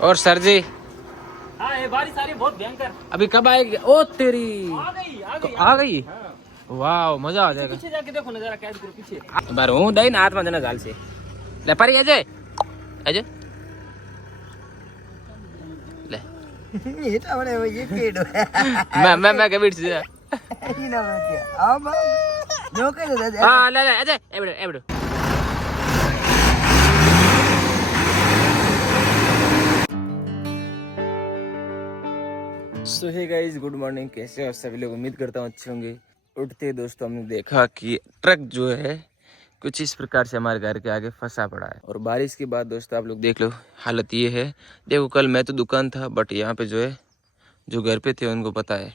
और सर जी? हाँ ये बारिश आ रही है बहुत भयंकर। अभी कब आएगी? ओ तेरी आ गई। हाँ। वाह मजा आ जाएगा। पीछे जाके देखो नजारा कैद करो पीछे। बार हूँ दही ना हाथ में देना जाल से ले परी अजय अजय ले ये तो बड़े वो ये केड़ो मैं कबीर से ये ना बैठिया अब जो के दे हां ले ले अजय एबड़ो सो हे गाइस गुड मॉर्निंग, कैसे हो सभी लोग? उम्मीद करता हूँ अच्छे होंगे। उठते ही दोस्तों हमने देखा कि ट्रक जो है कुछ इस प्रकार से हमारे घर के आगे फंसा पड़ा है। और बारिश के बाद दोस्तों आप लोग देख लो हालत ये है। देखो कल मैं तो दुकान था बट यहाँ पे जो है जो घर पे थे उनको पता है।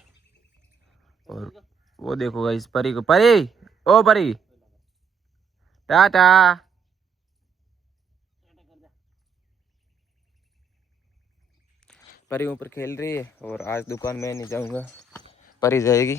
और वो देखो गाइस परी को, परी ओ परी टाटा। परी ऊपर खेल रही है और आज दुकान में नहीं जाऊंगा, परी जाएगी।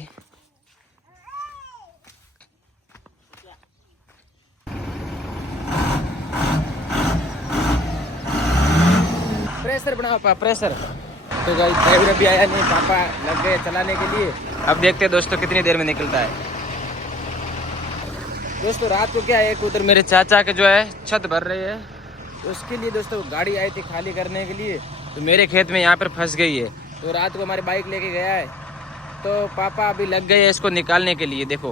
प्रेशर बनाओ पा प्रेशर। तो गाइस ड्राइवर अभी आया नहीं, पापा लग गए चलाने के लिए। अब देखते हैं दोस्तों कितनी देर में निकलता है। दोस्तों रात को क्या है, एक उधर मेरे चाचा के जो है छत भर रहे हैं, तो उसके लिए दोस्तों गाड़ी आई थी खाली करने के लिए, तो मेरे खेत में यहाँ पर फंस गई है। तो रात को हमारी बाइक लेके गया है, तो पापा अभी लग गए इसको निकालने के लिए। देखो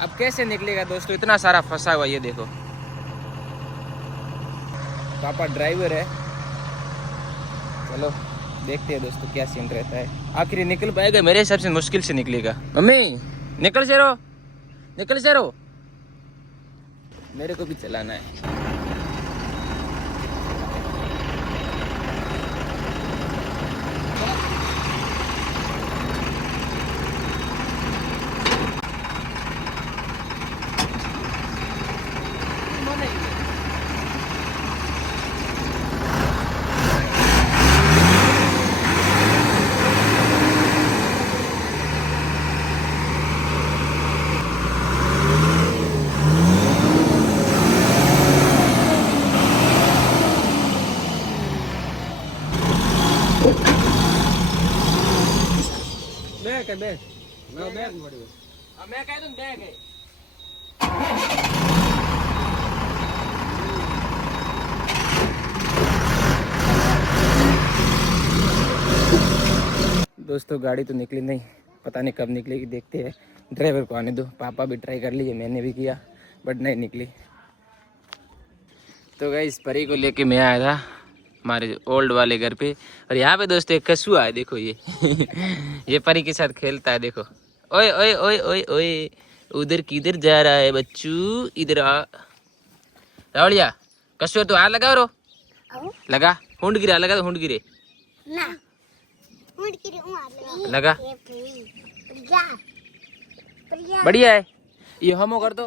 अब कैसे निकलेगा दोस्तों, इतना सारा फंसा हुआ ये देखो। पापा ड्राइवर है, चलो देखते हैं दोस्तों क्या सीन रहता है। आखिर निकल पाएगा? मेरे हिसाब से मुश्किल से निकलेगा। मम्मी निकल से रहो, निकल से रहो, मेरे को भी चलाना है। मैं कह दूं बैग है। दोस्तों गाड़ी तो निकली नहीं, पता नहीं कब निकलेगी, देखते हैं। ड्राइवर को आने दो, पापा भी ट्राई कर लिए, मैंने भी किया बट नहीं निकली। तो गाइस परी को लेके मैं आया था हमारे ओल्ड वाले घर पे, और यहाँ पे दोस्तों एक कछुआ है, देखो ये ये परी के साथ खेलता है। देखो ओए ओए ओए ओए ओए, उधर किधर जा रहा है बच्चू? इधर आ रावलिया। कछुआ तो हाथ लगा रो, लगा हुंड गिरा, लगा तो हुंड गिरे ना, हुंड गिरे लगा। बढ़िया है ये, हमो कर दो।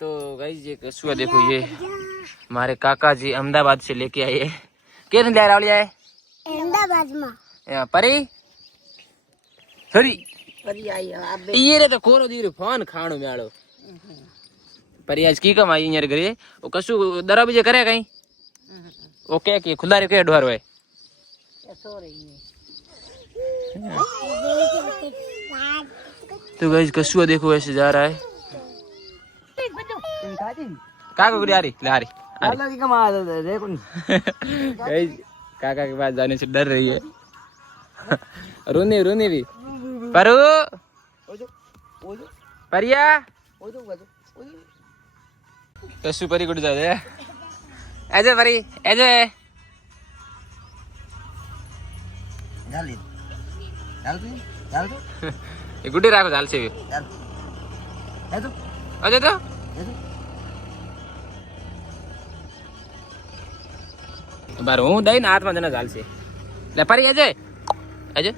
तो गाइस ये कछुआ देखो, ये हमारे काका जी अहमदाबाद से लेके आए है। कितने ले रावलिया है? अहमदाबाद में परी सॉरी ये रे तो कोनो दी फोन खाणो में आलो। पर आज की कमाई यार करे ओ कछु दरा बीजे करे कहीं ओके की खुदा रे के ढोर है सो रही है। तो गाइस कछुआ देखो ऐसे जा रहा है। काका गुड़ी आ रही ला रही अलग ही कमा दे देखो गाइस काका के पास जाने से डर रही है। रोने रोने भी परू परिया कशु परी गुड़ जाए ऐसे परी ऐसे डाल दो ये गुड्डे राखो जाल से भी है तो अजय तो बार हूँ दही ना हाथ में देना जाल से ले परी अजय अजय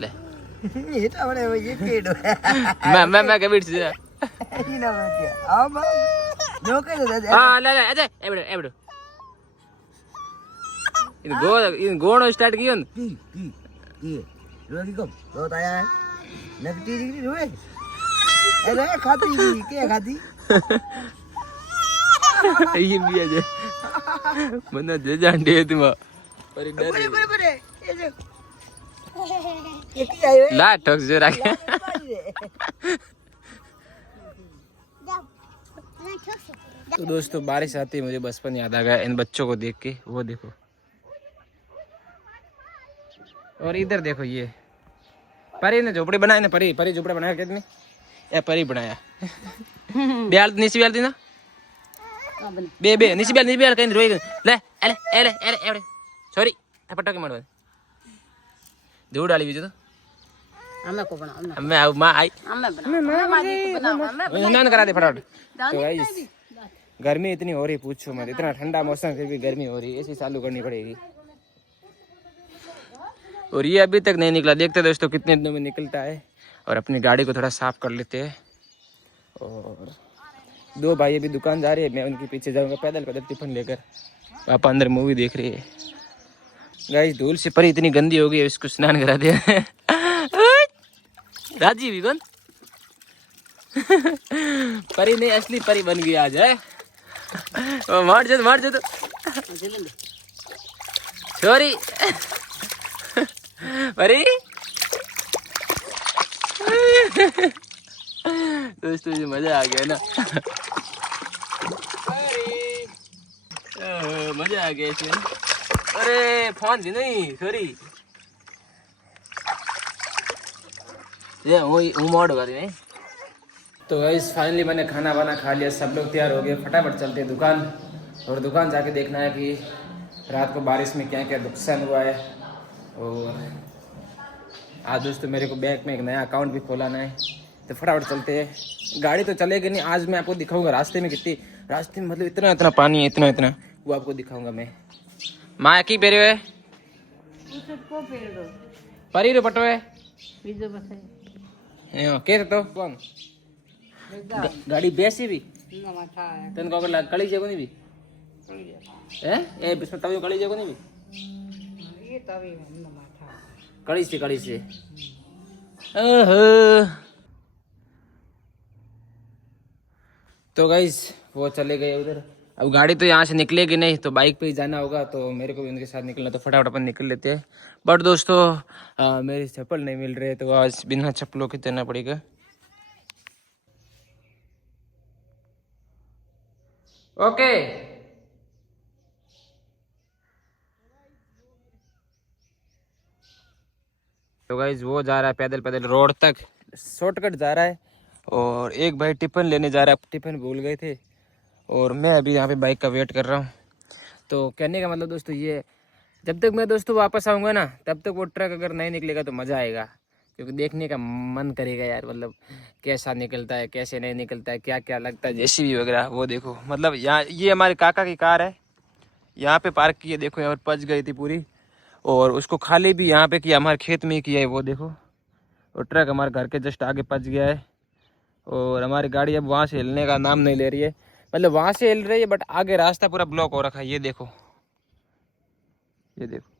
ले ये तो बड़े वो ये केड़ो मैं कबीर से ये ना बैठिया अब जो के दे हां ले ले अजय एबड़ो इन गोणो स्टार्ट कियो न ये रोगी को बहुत आया है लगती डिग्री रोए अरे खाती क्या खाती ये भी है जे मना जे जांडे तुम पर डर बड़े ये जो ये क्या है ला ठोक जो रख तो दोस्तों बारिश आती है मुझे बचपन याद आ गया इन बच्चों को देख के। वो देखो और इधर देखो ये परी ने झोपड़ी बनाई ना परी परी झोपड़ा बनाया कितनी या परी बनाया ब्याल नीचे ब्याल दी ना बे नीचे ब्याल कहीं रोई ले एले एले एले एले सॉरी पट्टा के मारवा दूर डाली बीजो तो हमें को बनाओ हमें आओ मां आई हमें बनाओ नन करा दे फटाफट। तो गाइस गर्मी इतनी हो रही पूछो मत, इतना ठंडा मौसम फिर भी गर्मी हो रही है, ऐसी चालू करनी पड़ेगी। और ये अभी तक नहीं निकला, देखते दोस्तों कितने दिनों में निकलता है। और अपनी गाड़ी को थोड़ा साफ कर लेते हैं। और दो भाई अभी दुकान जा रहे हैं, मैं उनके पीछे जाऊंगा पैदल पैदल टिफिन लेकर। पापा अंदर मूवी देख रही है। गाइस धूल से परी इतनी गंदी हो गई है, इसको स्नान करा दिया। राजी भी कौन परी नहीं असली परी बन गई आज है। मार जा तो सॉरी परी। दोस्तों ये मजा आ गया ना। मजा आ गया इसमें। अरे फोन भी नहीं सॉरी ये वो मोड होगा नहीं। तो गाइस फाइनली मैंने खाना वाना खा लिया, सब लोग तैयार हो गए, फटाफट चलते हैं दुकान। और दुकान जाके देखना है कि रात को बारिश में क्या क्या नुकसान हुआ है। और आज दोस्तों मेरे को बैंक में एक नया अकाउंट भी खोलाना है, तो फटाफट चलते हैं। गाड़ी तो चलेगी नहीं, आज मैं आपको दिखाऊंगा रास्ते में कितनी, रास्ते में मतलब इतना इतना पानी है, इतना इतना, वो आपको दिखाऊंगा मैं। माँ की पेरे हुए परी रो पटो है के तो कौन गाड़ी बेसी भी तन को कड़ी जे कोनी भी हैं ए बिस्म तवी कड़ी जे कोनी भी ये तवी कड़ी से ओहो। तो गाइस वो चले गए उधर। अब गाड़ी तो यहाँ से निकलेगी नहीं, तो बाइक पे ही जाना होगा, तो मेरे को भी उनके साथ निकलना, तो फटाफट अपन निकल लेते हैं। बट दोस्तों मेरी चप्पल नहीं मिल रही है, तो आज बिना चप्पलों के चलना पड़ेगा। ओके तो गाइज वो जा रहा है पैदल पैदल रोड तक, शॉर्टकट जा रहा है। और एक भाई टिफिन लेने जा रहा है, टिफिन भूल गए थे। और मैं अभी यहाँ पे बाइक का वेट कर रहा हूँ। तो कहने का मतलब दोस्तों ये, जब तक मैं दोस्तों वापस आऊँगा ना, तब तक वो ट्रक अगर नहीं निकलेगा तो मज़ा आएगा, क्योंकि देखने का मन करेगा यार, मतलब कैसा निकलता है कैसे नहीं निकलता है, क्या क्या लगता है जेसीबी वगैरह। वो देखो मतलब यहाँ ये हमारे काका की कार है, यहाँ पे पार्क की है, देखो यहाँ पर पच गई थी पूरी। और उसको खाली भी यहाँ पे किया, हमारे खेत में ही किया है, वो देखो। और ट्रक हमारे घर के जस्ट आगे पच गया है। और हमारी गाड़ी अब वहाँ से हिलने का नाम नहीं ले रही है, मतलब वहाँ से हिल रही है बट आगे रास्ता पूरा ब्लॉक हो रखा है। ये देखो ये देखो।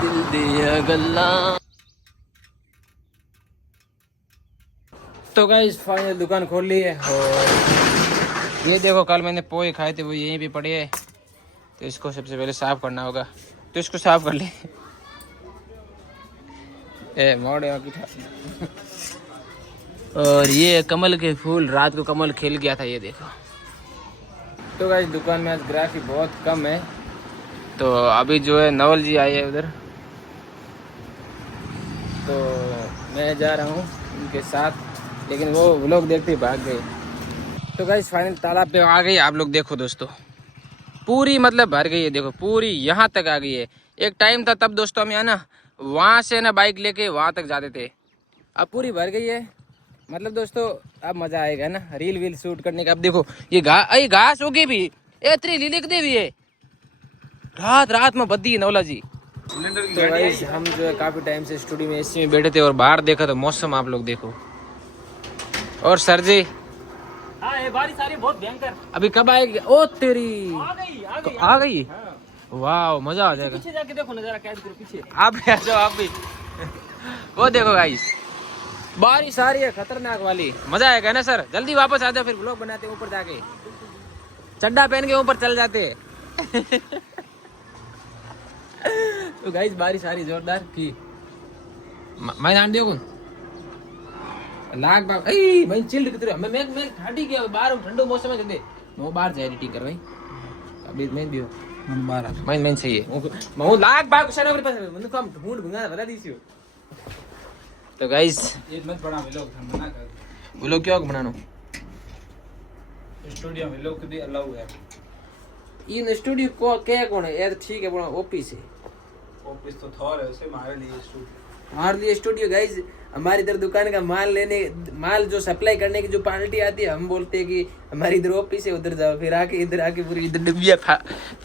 दिल दिया गल्ला। तो गाइस फाइनल दुकान खोल ली है। और ये देखो कल मैंने पोहे खाए थे, वो यहीं पे पड़े हैं, तो इसको सबसे पहले साफ करना होगा, तो इसको साफ कर ले। ए मोड़े की था। और ये कमल के फूल, रात को कमल खिल गया था, ये देखो। तो गाइस दुकान में आज ग्राहक बहुत कम है, तो अभी जो है नवल जी आए हैं उधर, तो मैं जा रहा हूँ उनके साथ, लेकिन वो लोग देखते ही भाग गए। तो गाइस फाइनल तालाब पे आ गई, आप लोग देखो दोस्तों, पूरी मतलब भर गई है, देखो पूरी यहाँ तक आ गई है। एक टाइम था तब दोस्तों हम यहाँ ना वहाँ से ना बाइक लेके वहाँ तक जाते थे, अब पूरी भर गई है। मतलब दोस्तों अब मज़ा आएगा ना रील वील शूट करने का। अब देखो ये घास उगी भी, इतनी लिख दे भी है, रात रात में बद्दी नौला जी। तो गाइस हम जो है काफ़ी टाइम से स्टूडियो में एसी में बैठे थे और बाहर देखा तो मौसम आप लोग देखो। और सर जी हाँ ये बारिश आ रही है बहुत भयंकर। अभी कब आएगी? ओ तेरी आ गई आ तो गई आ गई। हाँ। वाह मजा आ जाएगा। पीछे जाके देखो नजारा कैद करो पीछे। आप भी आ जाओ आप भी। वो देखो गाइस बारिश आ रही है खतरनाक वाली, मजा आएगा ना सर। जल्दी वापस आ जाओ फिर व्लॉग बनाते हैं, ऊपर जाके चड्डा पहन के ऊपर चल जाते हैं। तो गाइस बारिश आ रही जोरदार की मैं जान दियो कौन लाग बाग ए मैं चिल्ड कितरे मैं ठाडी गया बाहर ठंडो मौसम में दे मैं बाहर जा एडिटिंग कर भाई अभी मैं भी बाहर आ मैं सही है मैं लाग बाग सर पर मन कम ढूंढ भंगा बता दीसियो। तो गाइस ये मत बना व्लॉग हम मना कर। व्लॉग क्या बनानो स्टूडियो में लोग भी अलाउ है। इन स्टूडियो को क्या कौन है यार? ठीक है बड़ा ऑफिस है। ऑफिस तो थोड़ा है उसे हमारे लिए स्टूडियो। हमारे लिए स्टूडियो गाइस हमारी इधर दुकान का माल जो सप्लाई करने की जो पार्टी आती है हम बोलते हैं कि हमारी इधर ऑफिस है उधर जाओ, फिर आके इधर आके पूरी इधर डिब्बिया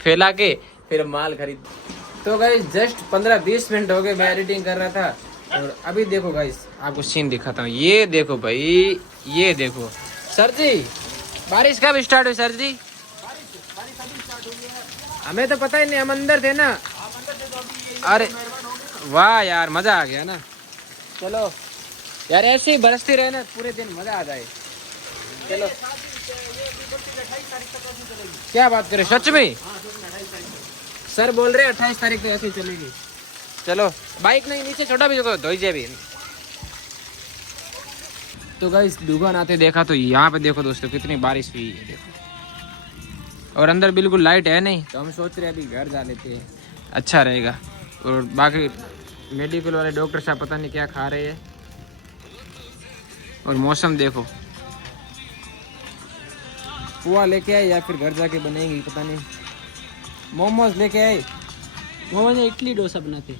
फैला के फिर माल खरीद। तो गाइस जस्ट 15-20 मिनट हो गए मैं एडिटिंग कर रहा था और अभी देखो गाइस आपको सीन दिखाता हूँ। ये देखो भाई ये देखो सर जी बारिश कब स्टार्ट हुई सर जी? हमें तो पता ही नहीं, हम अंदर थे ना। अरे वाह यार मजा आ गया ना। चलो यार ऐसे ही बरसते रहे ना पूरे दिन मजा आ जाए। चलो क्या बात करें सच में? सर बोल रहे 28 तारीख को ऐसे ही चलेगी। चलो बाइक नहीं नीचे छोटा भी धोई जाए भी। तो गाइस दुकान आते देखा तो यहाँ पे देखो दोस्तों कितनी बारिश हुई है देखो, और अंदर बिल्कुल लाइट है नहीं, तो हम सोच रहे हैं अभी घर जा लेते हैं अच्छा रहेगा। और बाकी मेडिकल वाले डॉक्टर साहब पता नहीं क्या खा रहे हैं। और मौसम देखो पुआ लेके आए या फिर घर जाके बनेंगी पता नहीं। मोमोज लेके आए, मोमोज इडली डोसा बनाते।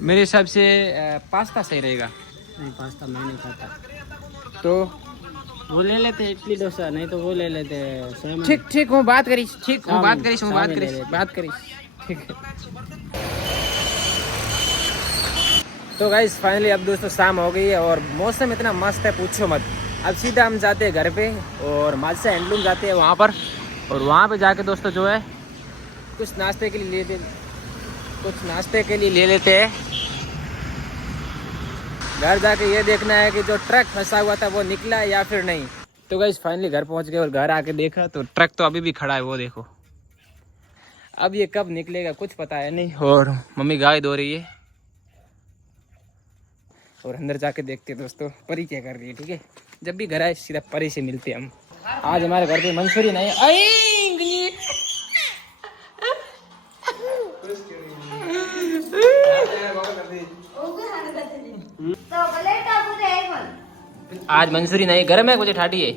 मेरे हिसाब से पास्ता सही रहेगा। नहीं पास्ता मैं नहीं खाता, तो वो ले लेते इडली डोसा, नहीं तो वो ले लेते सेवन। ठीक ठीक हूँ बात करीश, ठीक हूँ बात करीश, चाउमीन बात करीश ठीक है। तो गाइस फाइनली अब दोस्तों शाम हो गई है और मौसम इतना मस्त है पूछो मत। अब सीधा हम जाते हैं घर पे और मालसा हैंडलूम जाते हैं वहाँ पर, और वहाँ पे जाके दोस्तों जो है कुछ नाश्ते के लिए ले लेते हैं। घर जाके ये देखना है कि जो ट्रक फंसा हुआ था वो निकला है या फिर नहीं। तो गाइस फाइनली घर पहुँच गए और घर आके देखा तो ट्रक तो अभी भी खड़ा है, वो देखो। अब ये कब निकलेगा कुछ पता है नहीं। और मम्मी गाय धो रही है और अंदर जाके देखते हैं दोस्तों परी क्या कर रही है। ठीक है जब भी घर आए सीधा परी से मिलते हैं हम। आज हमारे घर पे मंसूरी नहीं आज मंसूरी नहीं, गरम है कुछ ठाटी है,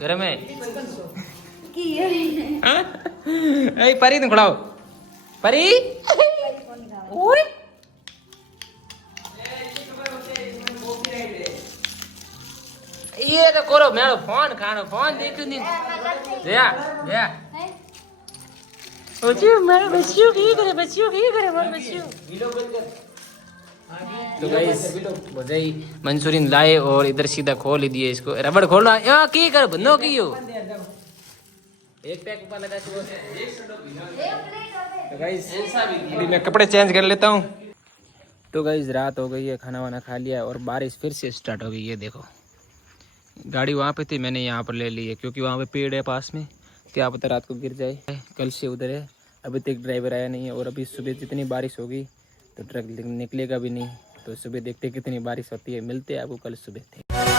गरम है। परी तुम खड़ाओ परी। ये तो करो मैं फोन खानो फोन देखो नहीं या बच्चियों मेरे बच्चियों की करे मोर बच्चियों। तो गाइस बजाई मंचूरियन लाए और इधर सीधा खोल ही दिए इसको। रबड़ खोलना यहाँ की कर बंदो की हो एक पैक ऊपर लगा। तो गाइस अभी मैं कपड़े चेंज कर लेता हूँ। तो गाइस रात हो गई है, खाना वाना खा लिया और बारिश फिर से स्टार्ट हो गई। ये देखो गाड़ी वहाँ पे थी मैंने यहाँ पर ले ली है क्योंकि वहाँ पे पेड़ है पास में, क्या पता रात को गिर जाए। कल से उधर है, अभी तक ड्राइवर आया नहीं है और अभी सुबह जितनी बारिश होगी तो ट्रक निकलेगा भी नहीं। तो सुबह देखते कितनी बारिश होती है, मिलते हैं आपको कल सुबह।